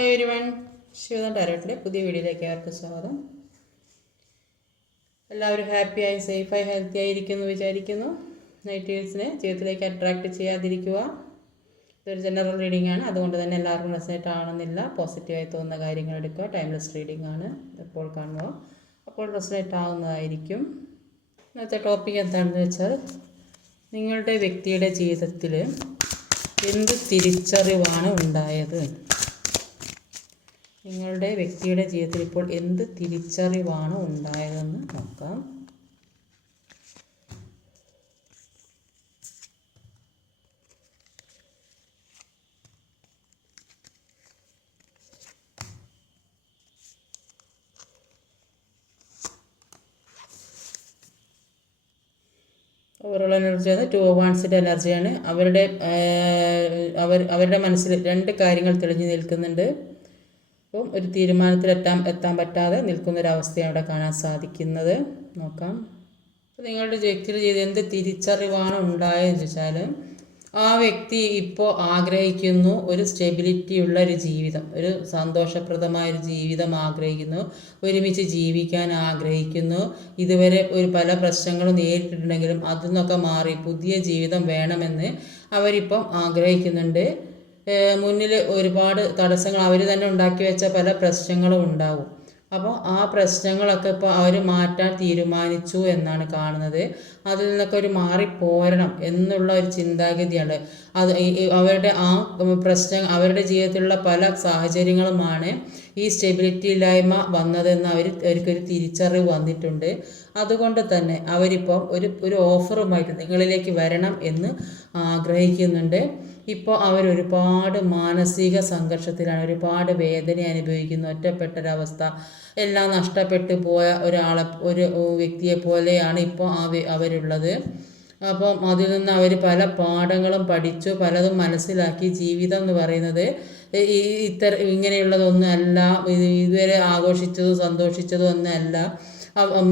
Hi everyone, ശിവദം ടാരോട്ടിലെ പുതിയ വീഡിയോയിലേക്ക് അവർക്ക് സ്വാഗതം. എല്ലാവരും ഹാപ്പിയായി സേഫായി ഹെൽത്തി ആയിരിക്കുന്നു വിചാരിക്കുന്നു. നെഗറ്റീവ്സിനെ ജീവിതത്തിലേക്ക് അട്രാക്റ്റ് ചെയ്യാതിരിക്കുക. ഇതൊരു ജനറൽ റീഡിംഗ് ആണ്, അതുകൊണ്ട് തന്നെ എല്ലാവർക്കും റെസണേറ്റ് ആവണമെന്നില്ല. പോസിറ്റീവായി തോന്നുന്ന കാര്യങ്ങൾ എടുക്കുക. ടൈംലെസ് റീഡിംഗ് ആണ്, എപ്പോൾ കാണുക അപ്പോൾ റെസണേറ്റ് ആവുന്നതായിരിക്കും. ഇന്നത്തെ ടോപ്പിക് എന്താണെന്ന് വെച്ചാൽ, നിങ്ങളുടെ വ്യക്തിയുടെ ജീവിതത്തിൽ എന്ത് തിരിച്ചറിവാണ് ഉണ്ടായത്? നിങ്ങളുടെ വ്യക്തിയുടെ ജീവിതത്തിൽ ഇപ്പോൾ എന്ത് തിരിച്ചറിവാണ് ഉണ്ടായതെന്ന് നോക്കാം. ഓവറോൾ എനർജിയാണ്, 2 of Wands എനർജിയാണ്. അവരുടെ മനസ്സിൽ രണ്ട് കാര്യങ്ങൾ തെളിഞ്ഞു നിൽക്കുന്നുണ്ട്. അപ്പം ഒരു തീരുമാനത്തിലെത്താൻ പറ്റാതെ നിൽക്കുന്നൊരവസ്ഥയാണ് ഇവിടെ കാണാൻ സാധിക്കുന്നത്. നോക്കാം, നിങ്ങളുടെ വ്യക്തിയുടെ ജീവിതം എന്ത് തിരിച്ചറിവാണ് ഉണ്ടായതെന്ന് വെച്ചാൽ, ആ വ്യക്തി ഇപ്പോൾ ആഗ്രഹിക്കുന്നു ഒരു സ്റ്റെബിലിറ്റി ഉള്ള ഒരു ജീവിതം, ഒരു സന്തോഷപ്രദമായൊരു ജീവിതം ആഗ്രഹിക്കുന്നു, ഒരുമിച്ച് ജീവിക്കാൻ ആഗ്രഹിക്കുന്നു. ഇതുവരെ പല പ്രശ്നങ്ങളും നേരിട്ടിട്ടുണ്ടെങ്കിലും അതിൽ നിന്നൊക്കെ മാറി പുതിയ ജീവിതം വേണമെന്ന് അവരിപ്പം ആഗ്രഹിക്കുന്നുണ്ട്. മുന്നിൽ ഒരുപാട് തടസ്സങ്ങൾ അവർ തന്നെ ഉണ്ടാക്കി വെച്ച പല പ്രശ്നങ്ങളും ഉണ്ടാവും. അപ്പോൾ ആ പ്രശ്നങ്ങളൊക്കെ ഇപ്പോൾ അവർ മാറ്റാൻ തീരുമാനിച്ചു എന്നാണ് കാണുന്നത്. അതിൽ നിന്നൊക്കെ ഒരു മാറിപ്പോരണം എന്നുള്ള ഒരു ചിന്താഗതിയാണ്. അത് അവരുടെ ആ അവരുടെ ജീവിതത്തിലുള്ള പല സാഹചര്യങ്ങളുമാണ് ഈ സ്റ്റെബിലിറ്റി ഇല്ലായ്മ വന്നതെന്ന് അവർക്കൊരു തിരിച്ചറിവ് വന്നിട്ടുണ്ട്. അതുകൊണ്ട് തന്നെ അവരിപ്പം ഒരു ഓഫറുമായിട്ട് നിങ്ങളിലേക്ക് വരണം എന്ന് ആഗ്രഹിക്കുന്നുണ്ട്. ഇപ്പോൾ അവരൊരുപാട് മാനസിക സംഘർഷത്തിലാണ്, ഒരുപാട് വേദന അനുഭവിക്കുന്നു, ഒറ്റപ്പെട്ടൊരവസ്ഥ, എല്ലാം നഷ്ടപ്പെട്ടു പോയ ഒരു വ്യക്തിയെ പോലെയാണ് ഇപ്പോൾ അവരുള്ളത്. അപ്പം അതിൽ നിന്ന് അവർ പല പാഠങ്ങളും പഠിച്ചു, പലതും മനസ്സിലാക്കി. ജീവിതം എന്ന് പറയുന്നത് ഇങ്ങനെയുള്ളതൊന്നും അല്ല, ഇതുവരെ ആഘോഷിച്ചതും സന്തോഷിച്ചതും ഒന്നല്ല.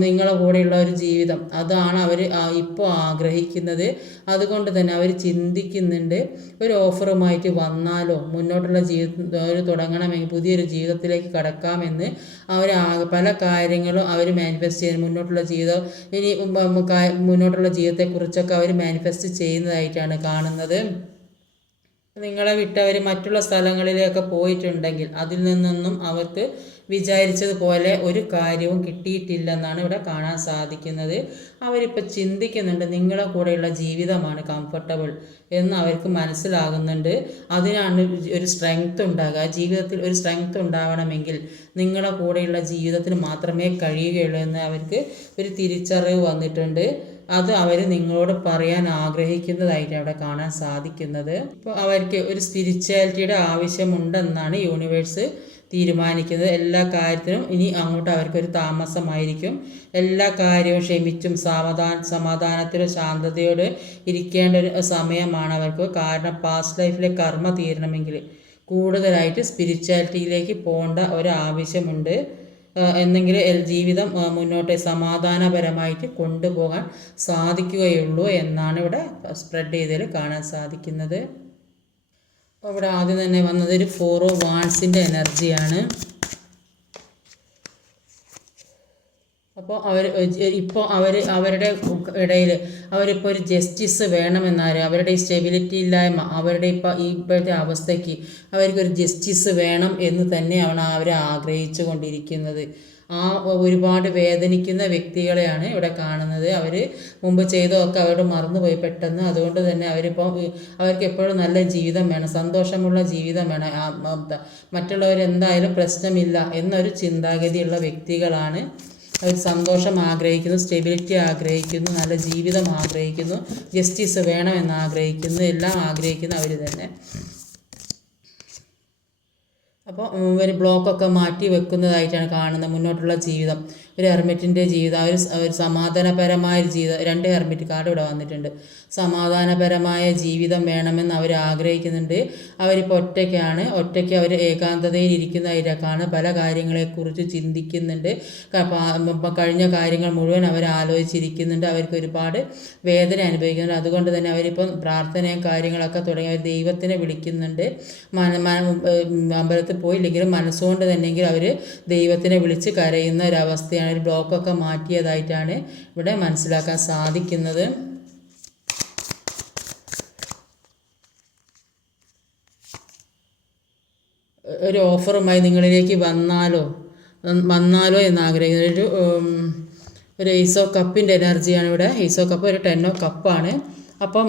നിങ്ങളെ കൂടെയുള്ള ഒരു ജീവിതം, അതാണ് അവർ ഇപ്പോൾ ആഗ്രഹിക്കുന്നത്. അതുകൊണ്ട് തന്നെ അവർ ചിന്തിക്കുന്നുണ്ട്, ഒരു ഓഫറുമായിട്ട് വന്നാലോ, മുന്നോട്ടുള്ള ജീവിതം തുടങ്ങണമെങ്കിൽ, പുതിയൊരു ജീവിതത്തിലേക്ക് കടക്കാമെന്ന് അവർ പല കാര്യങ്ങളും അവർ മാനിഫെസ്റ്റ് ചെയ്യുന്നു. മുന്നോട്ടുള്ള ജീവിതം, ഇനി മുന്നോട്ടുള്ള ജീവിതത്തെക്കുറിച്ചൊക്കെ അവർ മാനിഫെസ്റ്റ് ചെയ്യുന്നതായിട്ടാണ് കാണുന്നത്. നിങ്ങളെ വിട്ടവർ മറ്റുള്ള സ്ഥലങ്ങളിലേക്ക് പോയിട്ടുണ്ടെങ്കിൽ അതിൽ നിന്നൊന്നും അവർക്ക് വിചാരിച്ചതുപോലെ ഒരു കാര്യവും കിട്ടിയിട്ടില്ലെന്നാണ് ഇവിടെ കാണാൻ സാധിക്കുന്നത്. അവരിപ്പോൾ ചിന്തിക്കുന്നുണ്ട്, നിങ്ങളെ കൂടെയുള്ള ജീവിതമാണ് കംഫർട്ടബിൾ എന്ന് അവർക്ക് മനസ്സിലാകുന്നുണ്ട്. അതിനാണ് ഒരു സ്ട്രെങ്ത് ഉണ്ടാകുക. ജീവിതത്തിൽ ഒരു സ്ട്രെങ്ത് ഉണ്ടാവണമെങ്കിൽ നിങ്ങളെ കൂടെയുള്ള ജീവിതത്തിന് മാത്രമേ കഴിയുകയുള്ളൂ എന്ന് അവർക്ക് ഒരു തിരിച്ചറിവ് വന്നിട്ടുണ്ട്. അത് അവർ നിങ്ങളോട് പറയാൻ ആഗ്രഹിക്കുന്നതായിട്ട് അവിടെ കാണാൻ സാധിക്കുന്നത്. ഇപ്പോൾ അവർക്ക് ഒരു സ്പിരിച്വാലിറ്റിയുടെ ആവശ്യമുണ്ടെന്നാണ് യൂണിവേഴ്സ് തീരുമാനിക്കുന്നത്. എല്ലാ കാര്യത്തിനും ഇനി അങ്ങോട്ട് അവർക്കൊരു താമസമായിരിക്കും. എല്ലാ കാര്യവും ക്ഷമിച്ചും സമാധാനത്തിലും ശാന്തതയോട് ഇരിക്കേണ്ട ഒരു സമയമാണ് അവർക്ക്. കാരണം പാസ്റ്റ് ലൈഫിലെ കർമ്മ തീരണമെങ്കിൽ കൂടുതലായിട്ട് സ്പിരിച്വാലിറ്റിയിലേക്ക് പോകേണ്ട ഒരു ആവശ്യമുണ്ട്. എന്നെങ്കിൽ ജീവിതം മുന്നോട്ട് സമാധാനപരമായിട്ട് കൊണ്ടുപോകാൻ സാധിക്കുകയുള്ളൂ എന്നാണ് ഇവിടെ സ്പ്രെഡ് ചെയ്തതിൽ കാണാൻ സാധിക്കുന്നത്. അപ്പോൾ ഇവിടെ ആദ്യം തന്നെ വന്നത് ഒരു 4 of Wands എനർജിയാണ്. അപ്പോൾ അവരുടെ ഇടയിൽ അവരിപ്പോൾ ഒരു ജസ്റ്റിസ് വേണമെന്നാരും, അവരുടെ ഈ സ്റ്റെബിലിറ്റി ഇല്ലായ്മ, അവരുടെ ഇപ്പോഴത്തെ അവസ്ഥയ്ക്ക് അവർക്കൊരു ജസ്റ്റിസ് വേണം എന്ന് തന്നെയാണ് അവർ ആഗ്രഹിച്ചു കൊണ്ടിരിക്കുന്നത്. ഒരുപാട് വേദനിക്കുന്ന വ്യക്തികളെയാണ് ഇവിടെ കാണുന്നത്. അവർ മുമ്പ് ചെയ്തതൊക്കെ അവരോട് മറന്നുപോയി പെട്ടെന്ന്. അതുകൊണ്ട് തന്നെ അവർക്ക് എപ്പോഴും നല്ല ജീവിതം വേണം, സന്തോഷമുള്ള ജീവിതം വേണം, മറ്റുള്ളവരെന്തായാലും പ്രശ്നമില്ല എന്നൊരു ചിന്താഗതിയുള്ള വ്യക്തികളാണ്. അവർ സന്തോഷം ആഗ്രഹിക്കുന്നു, സ്റ്റെബിലിറ്റി ആഗ്രഹിക്കുന്നു, നല്ല ജീവിതം ആഗ്രഹിക്കുന്നു, ജസ്റ്റിസ് വേണമെന്ന് ആഗ്രഹിക്കുന്നു, എല്ലാം ആഗ്രഹിക്കുന്ന അവർ തന്നെ. അപ്പോൾ ഒരു ബ്ലോക്കൊക്കെ മാറ്റി വെക്കുന്നതായിട്ടാണ് കാണുന്നത്. മുന്നോട്ടുള്ള ജീവിതം, ഒരു ഹെർമിറ്റിൻ്റെ ജീവിതം, ഒരു സമാധാനപരമായ ജീവിതം. 2 ഹെർമിറ്റ് കാർഡ് ഇവിടെ വന്നിട്ടുണ്ട്. സമാധാനപരമായ ജീവിതം വേണമെന്ന് അവർ ആഗ്രഹിക്കുന്നുണ്ട്. അവരിപ്പോൾ ഒറ്റയ്ക്ക് അവർ ഏകാന്തതയിൽ ഇരിക്കുന്നതായിട്ടാണ്. പല കാര്യങ്ങളെക്കുറിച്ച് ചിന്തിക്കുന്നുണ്ട്. കഴിഞ്ഞ കാര്യങ്ങൾ മുഴുവൻ അവർ ആലോചിച്ചിരിക്കുന്നുണ്ട്. അവർക്ക് ഒരുപാട് വേദന അനുഭവിക്കുന്നുണ്ട്. അതുകൊണ്ട് തന്നെ അവരിപ്പം പ്രാർത്ഥനയും കാര്യങ്ങളൊക്കെ തുടങ്ങി അവർ ദൈവത്തിനെ വിളിക്കുന്നുണ്ട്. അമ്പലത്തിൽ പോയില്ലെങ്കിലും മനസ്സുകൊണ്ട് തന്നെയെങ്കിലും അവർ ദൈവത്തിനെ വിളിച്ച് കരയുന്ന ഒരവസ്ഥയാണ്. ഒരു ബ്ലോക്കൊക്കെ മാറ്റിയതായിട്ടാണ് ഇവിടെ മനസ്സിലാക്കാൻ സാധിക്കുന്നത്. ഒരു ഓഫറുമായി നിങ്ങളിലേക്ക് വന്നാലോ എന്നാഗ്രഹിക്കുന്നത് ഒരു ഈസോ കപ്പിൻ്റെ എനർജിയാണ് ഇവിടെ. ഈസോ കപ്പ് ഒരു 10 ഓഫ് കപ്പാണ്. അപ്പം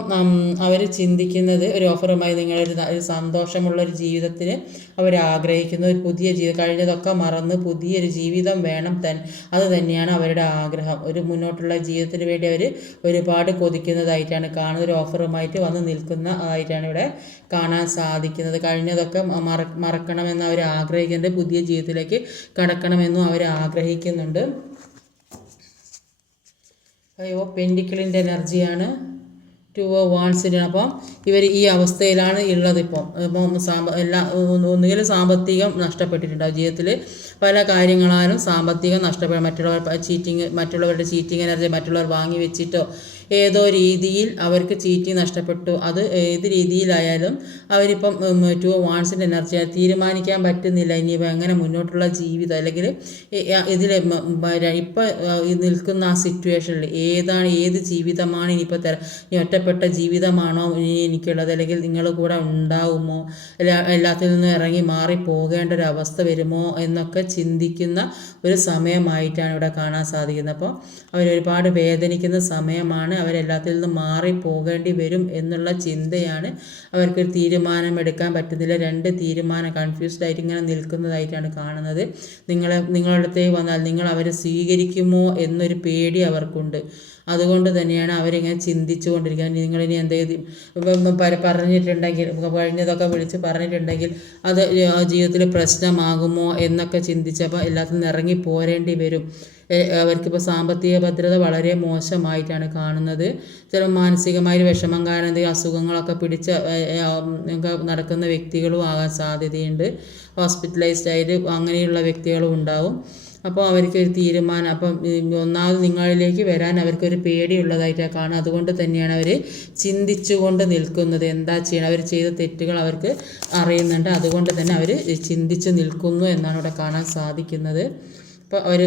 അവർ ചിന്തിക്കുന്നത് ഒരു ഓഫറുമായി നിങ്ങളൊരു സന്തോഷമുള്ളൊരു ജീവിതത്തിന് അവർ ആഗ്രഹിക്കുന്ന ഒരു പുതിയ ജീവിതം, കഴിഞ്ഞതൊക്കെ മറന്ന് പുതിയൊരു ജീവിതം വേണം. അത് തന്നെയാണ് അവരുടെ ആഗ്രഹം. ഒരു മുന്നോട്ടുള്ള ജീവിതത്തിന് വേണ്ടി അവർ ഒരുപാട് കൊതിക്കുന്നതായിട്ടാണ് കാണുന്നത്. ഒരു ഓഫറുമായിട്ട് വന്ന് നിൽക്കുന്നതായിട്ടാണ് ഇവിടെ കാണാൻ സാധിക്കുന്നത്. കഴിഞ്ഞതൊക്കെ മറക്കണമെന്ന് അവർ ആഗ്രഹിക്കുന്നുണ്ട്. പുതിയ ജീവിതത്തിലേക്ക് കടക്കണമെന്നും അവർ ആഗ്രഹിക്കുന്നുണ്ട്. പെൻഡിക്കിളിൻ്റെ എനർജിയാണ് 2 ഓഫ് വാൺസിൻ്റെ. അപ്പം ഇവർ ഈ അവസ്ഥയിലാണ് ഉള്ളത്. ഇപ്പം ഒന്നുകിൽ സാമ്പത്തികം നഷ്ടപ്പെട്ടിട്ടുണ്ടാവും. ജീവിതത്തിൽ പല കാര്യങ്ങളാലും സാമ്പത്തികം നഷ്ടപ്പെടും. മറ്റുള്ളവരുടെ ചീറ്റിങ് എനർജി മറ്റുള്ളവർ വാങ്ങി വെച്ചിട്ടോ ഏതോ രീതിയിൽ അവർക്ക് നഷ്ടപ്പെട്ടു. അത് ഏത് രീതിയിലായാലും അവരിപ്പം 2 ഓഫ് വാൺസിൻ്റെ എനർജി തീരുമാനിക്കാൻ പറ്റുന്നില്ല ഇനിയിപ്പോൾ എങ്ങനെ മുന്നോട്ടുള്ള ജീവിതം, അല്ലെങ്കിൽ ഇതിൽ ഇപ്പം നിൽക്കുന്ന ആ സിറ്റുവേഷനിൽ ഏത് ജീവിതമാണ് ഇനിയിപ്പോൾ ഇനി ഒറ്റപ്പെട്ട ജീവിതമാണോ ഇനി എനിക്കുള്ളത്, അല്ലെങ്കിൽ നിങ്ങൾ കൂടെ ഉണ്ടാവുമോ, എല്ലാത്തിൽ നിന്നും ഇറങ്ങി മാറി പോകേണ്ട ഒരു അവസ്ഥ വരുമോ എന്നൊക്കെ ചിന്തിക്കുന്ന ഒരു സമയമായിട്ടാണ് ഇവിടെ കാണാൻ സാധിക്കുന്നത്. അപ്പോൾ അവരൊരുപാട് വേദനിക്കുന്ന സമയമാണ്. അവരെല്ലാത്തിൽ നിന്നും മാറി പോകേണ്ടി വരും എന്നുള്ള ചിന്തയാണ്. അവർക്കൊരു തീരുമാനമെടുക്കാൻ പറ്റുന്നില്ല. 2 തീരുമാനം കൺഫ്യൂസ്ഡ് ആയിട്ട് ഇങ്ങനെ നിൽക്കുന്നതായിട്ടാണ് കാണുന്നത്. നിങ്ങളുടെ അടുത്തേക്ക് വന്നാൽ നിങ്ങൾ അവരെ സ്വീകരിക്കുമോ എന്നൊരു പേടി അവർക്കുണ്ട്. അതുകൊണ്ട് തന്നെയാണ് അവരിങ്ങനെ ചിന്തിച്ചു കൊണ്ടിരിക്കുന്നത്. നിങ്ങളിനി എന്തെങ്കിലും പറഞ്ഞിട്ടുണ്ടെങ്കിൽ, കഴിഞ്ഞതൊക്കെ വിളിച്ച് പറഞ്ഞിട്ടുണ്ടെങ്കിൽ അത് ജീവിതത്തിൽ പ്രശ്നമാകുമോ എന്നൊക്കെ ചിന്തിച്ചപ്പോൾ എല്ലാത്തിൽ നിന്ന് ഇറങ്ങി പോരേണ്ടി വരും. അവർക്കിപ്പോൾ സാമ്പത്തിക ഭദ്രത വളരെ മോശമായിട്ടാണ് കാണുന്നത്. ചില മാനസികമായ വിഷമം കാരണം എന്തെങ്കിലും അസുഖങ്ങളൊക്കെ പിടിച്ച് നടക്കുന്ന വ്യക്തികളും ആകാൻ സാധ്യതയുണ്ട്. ഹോസ്പിറ്റലൈസ്ഡ് ആയിട്ട് അങ്ങനെയുള്ള വ്യക്തികളും ഉണ്ടാവും. അപ്പോൾ അവർക്കൊരു തീരുമാനം, അപ്പം ഒന്നാമത് നിങ്ങളിലേക്ക് വരാൻ അവർക്കൊരു പേടിയുള്ളതായിട്ടാണ് കാണുക. അതുകൊണ്ട് തന്നെയാണ് അവർ ചിന്തിച്ചുകൊണ്ട് നിൽക്കുന്നത്. എന്താ ചെയ്യണം, അവർ ചെയ്ത തെറ്റുകൾ അവർക്ക് അറിയുന്നുണ്ട്. അതുകൊണ്ട് തന്നെ അവർ ചിന്തിച്ച് നിൽക്കുന്നു എന്നാണ് ഇവിടെ കാണാൻ സാധിക്കുന്നത്. അപ്പോൾ അവർ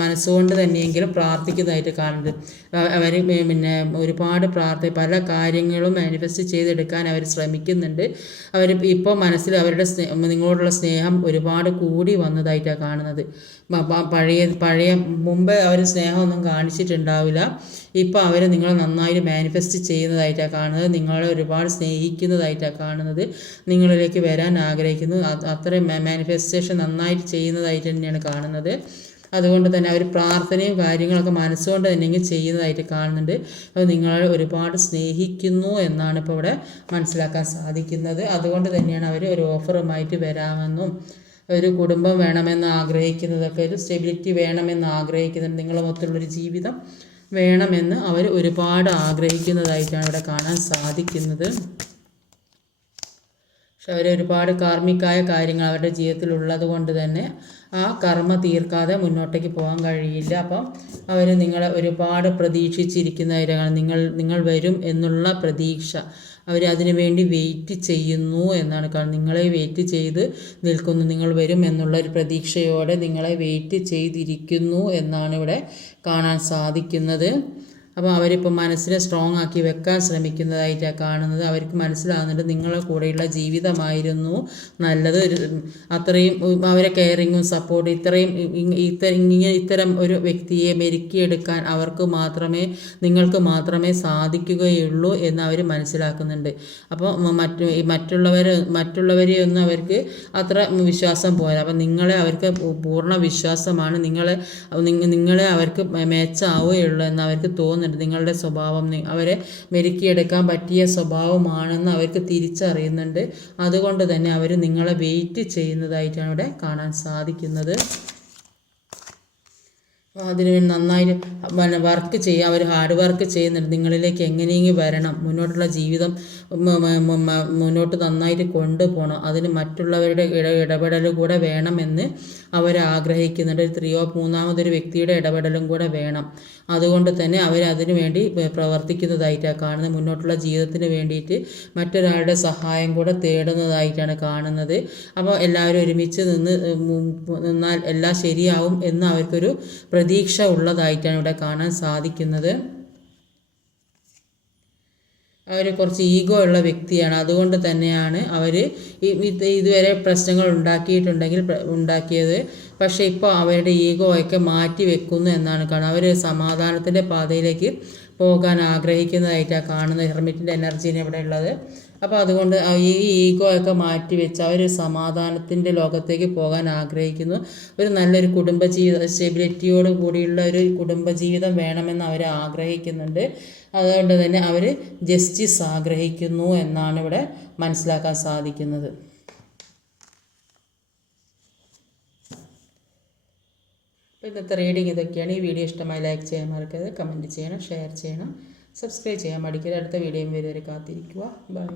മനസ്സുകൊണ്ട് തന്നെയെങ്കിലും പ്രാർത്ഥിക്കുന്നതായിട്ട് കാണുന്നത്. അവർ ഒരുപാട് പല കാര്യങ്ങളും മാനിഫെസ്റ്റ് ചെയ്തെടുക്കാൻ അവർ ശ്രമിക്കുന്നുണ്ട്. അവർ ഇപ്പോൾ മനസ്സിൽ അവരുടെ നിങ്ങളോടുള്ള സ്നേഹം ഒരുപാട് കൂടി വന്നതായിട്ടാണ് കാണുന്നത്. പഴയ മുമ്പ് അവർ സ്നേഹമൊന്നും കാണിച്ചിട്ടുണ്ടാവില്ല. ഇപ്പോൾ അവർ നിങ്ങളെ നന്നായിട്ട് മാനിഫെസ്റ്റ് ചെയ്യുന്നതായിട്ടാണ് കാണുന്നത്. നിങ്ങളെ ഒരുപാട് സ്നേഹിക്കുന്നതായിട്ടാണ് കാണുന്നത്. നിങ്ങളിലേക്ക് വരാൻ ആഗ്രഹിക്കുന്നു. അത്രയും മാനിഫെസ്റ്റേഷൻ നന്നായിട്ട് ചെയ്യുന്നതായിട്ട് തന്നെയാണ് കാണുന്നത്. അതുകൊണ്ട് തന്നെ അവർ പ്രാർത്ഥനയും കാര്യങ്ങളൊക്കെ മനസ്സുകൊണ്ട് തന്നെ ചെയ്യുന്നതായിട്ട് കാണുന്നുണ്ട്. അത് നിങ്ങളെ ഒരുപാട് സ്നേഹിക്കുന്നു എന്നാണ് ഇപ്പോൾ ഇവിടെ മനസ്സിലാക്കാൻ സാധിക്കുന്നത്. അതുകൊണ്ട് തന്നെയാണ് അവർ ഒരു ഓഫറുമായിട്ട് വരാമെന്നും ഒരു കുടുംബം വേണമെന്ന് ആഗ്രഹിക്കുന്നതൊക്കെ, ഒരു സ്റ്റെബിലിറ്റി വേണമെന്ന് ആഗ്രഹിക്കുന്നുണ്ട്. നിങ്ങളെ മൊത്തമുള്ളൊരു ജീവിതം വേണമെന്ന് അവർ ഒരുപാട് ആഗ്രഹിക്കുന്നതായിട്ടാണ് ഇവിടെ കാണാൻ സാധിക്കുന്നത്. പക്ഷെ അവർ ഒരുപാട് കാർമ്മികമായ കാര്യങ്ങൾ അവരുടെ ജീവിതത്തിൽ ഉള്ളത് കൊണ്ട് തന്നെ ആ കർമ്മ തീർക്കാതെ മുന്നോട്ടേക്ക് പോകാൻ കഴിയില്ല. അപ്പം അവർ നിങ്ങളെ ഒരുപാട് പ്രതീക്ഷിച്ചിരിക്കുന്നതായിട്ടാണ്. നിങ്ങൾ വരും എന്നുള്ള പ്രതീക്ഷ അവർ അതിനു വേണ്ടി വെയിറ്റ് ചെയ്യുന്നു എന്നാണ് കാണുന്നത്. നിങ്ങളെ വെയിറ്റ് ചെയ്ത് നിൽക്കുന്നു. നിങ്ങൾ വരും എന്നുള്ള ഒരു പ്രതീക്ഷയോടെ നിങ്ങളെ വെയിറ്റ് ചെയ്തിരിക്കുന്നു എന്നാണ് ഇവിടെ കാണാൻ സാധിക്കുന്നത്. അപ്പോൾ അവരിപ്പോൾ മനസ്സിനെ സ്ട്രോങ് ആക്കി വെക്കാൻ ശ്രമിക്കുന്നതായിട്ടാണ് കാണുന്നത്. അവർക്ക് മനസ്സിലാകുന്നുണ്ട് നിങ്ങളെ കൂടെയുള്ള ജീവിതമായിരുന്നു നല്ലത്. അത്രയും അവരെ കെയറിങ്ങും സപ്പോർട്ട് ഇത്തരം ഒരു വ്യക്തിയെ മെരുക്കിയെടുക്കാൻ നിങ്ങൾക്ക് മാത്രമേ സാധിക്കുകയുള്ളൂ എന്ന് അവർ മനസ്സിലാക്കുന്നുണ്ട്. അപ്പോൾ മറ്റുള്ളവരെയൊന്നും അവർക്ക് അത്ര വിശ്വാസം പോരാ. അപ്പം അവർക്ക് പൂർണ്ണ വിശ്വാസമാണ്. നിങ്ങളെ അവർക്ക് മേച്ചാവുകയുള്ളൂ എന്ന് അവർക്ക് തോന്നുന്നുണ്ട്. നിങ്ങളുടെ സ്വഭാവം അവരെ മെരുക്കിയെടുക്കാൻ പറ്റിയ സ്വഭാവമാണെന്ന് അവർക്ക് തിരിച്ചറിയുന്നുണ്ട്. അതുകൊണ്ട് തന്നെ അവർ നിങ്ങളെ വെയിറ്റ് ചെയ്യുന്നതായിട്ടാണ് ഇവിടെ കാണാൻ സാധിക്കുന്നത്. അതിന് നന്നായിട്ട് വർക്ക് ചെയ്യുക. അവർ ഹാർഡ് വർക്ക് ചെയ്യുന്നുണ്ട്. നിങ്ങളിലേക്ക് എങ്ങനെയെങ്കിലും വരണം, മുന്നോട്ടുള്ള ജീവിതം മുന്നോട്ട് നന്നായിട്ട് കൊണ്ടുപോകണം. അതിന് മറ്റുള്ളവരുടെ ഇടപെടൽ കൂടെ വേണമെന്ന് അവർ ആഗ്രഹിക്കുന്നുണ്ട്. സ്ത്രീയോ മൂന്നാമതൊരു വ്യക്തിയുടെ ഇടപെടലും കൂടെ വേണം. അതുകൊണ്ട് തന്നെ അവരതിനു വേണ്ടി പ്രവർത്തിക്കുന്നതായിട്ടാണ് കാണുന്നത്. മുന്നോട്ടുള്ള ജീവിതത്തിന് വേണ്ടിയിട്ട് മറ്റൊരാളുടെ സഹായം കൂടെ തേടുന്നതായിട്ടാണ് കാണുന്നത്. അപ്പോൾ എല്ലാവരും ഒരുമിച്ച് നിന്നാൽ എല്ലാം ശരിയാവും എന്ന് അവർക്കൊരു പ്രതീക്ഷ ഉള്ളതായിട്ടാണ് ഇവിടെ കാണാൻ സാധിക്കുന്നത്. അവർ കുറച്ച് ഈഗോ ഉള്ള വ്യക്തിയാണ്. അതുകൊണ്ട് തന്നെയാണ് അവർ ഇതുവരെ പ്രശ്നങ്ങൾ ഉണ്ടാക്കിയത്. പക്ഷേ ഇപ്പോൾ അവരുടെ ഈഗോ ഒക്കെ മാറ്റി വെക്കുന്നു എന്നാണ് കാണുന്നത്. അവർ സമാധാനത്തിൻ്റെ പാതയിലേക്ക് പോകാൻ ആഗ്രഹിക്കുന്നതായിട്ടാണ് കാണുന്നത്. ഹെർമിറ്റിൻ്റെ എനർജിയാണ് ഇവിടെ ഉള്ളത്. അപ്പോൾ അതുകൊണ്ട് ഈ ഈഗോ ഒക്കെ മാറ്റി വെച്ച് അവർ സമാധാനത്തിൻ്റെ ലോകത്തേക്ക് പോകാൻ ആഗ്രഹിക്കുന്നു. ഒരു നല്ലൊരു കുടുംബജീവിതം, സ്റ്റെബിലിറ്റിയോട് കൂടിയുള്ള ഒരു കുടുംബജീവിതം വേണമെന്ന് അവർ ആഗ്രഹിക്കുന്നുണ്ട്. അതുകൊണ്ട് തന്നെ അവർ ജസ്റ്റിസ് ആഗ്രഹിക്കുന്നു എന്നാണ് ഇവിടെ മനസ്സിലാക്കാൻ സാധിക്കുന്നത്. ഇന്നത്തെ റീഡിങ് ഇതൊക്കെയാണ്. ഈ വീഡിയോ ഇഷ്ടമായി ലൈക്ക് ചെയ്യാൻ മറക്കരുത്, കമൻറ്റ് ചെയ്യണം, ഷെയർ ചെയ്യണം, സബ്സ്ക്രൈബ് ചെയ്യാൻ മടിക്കരുത്. അടുത്ത വീഡിയോയും വരെ കാത്തിരിക്കുക. ബൈ.